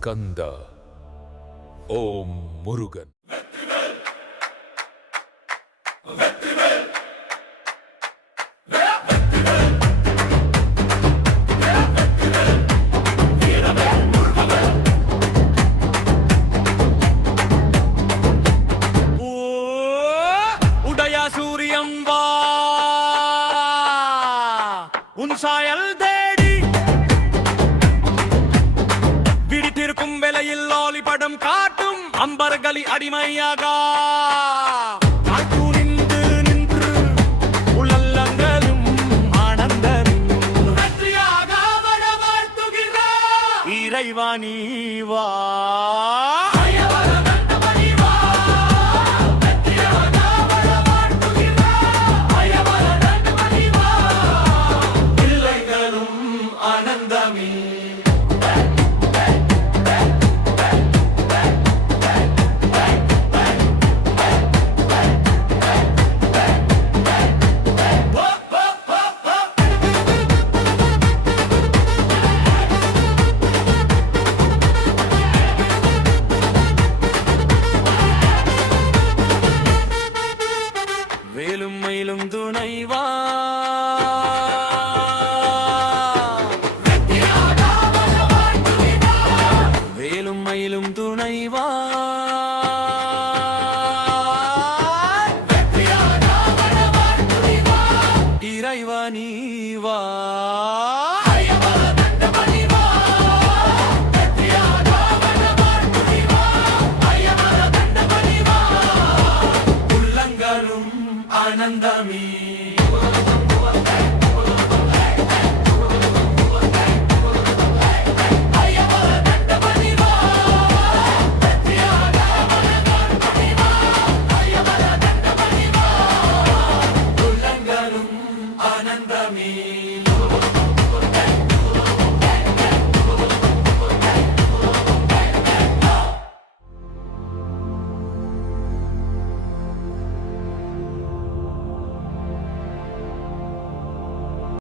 ஸ்கந்த ஓம் முருகன். உதயா சூரியம் வா உன் சாயல் தேடி விடித்திருக்கும் வேளையில் லாலி படம் காட்டும் அம்பர்களி அடிமையாக நின்று உலல்லங்களும் ஆனந்தரும் வெற்றியாக வர வாழ்த்துகிறார் இறைவா நீ வா. வேலும் மயிலும் துணைவா வேலும் மயிலும் துணைவா இறைவா நீ வா. ஆனந்தமே ஆனந்தமே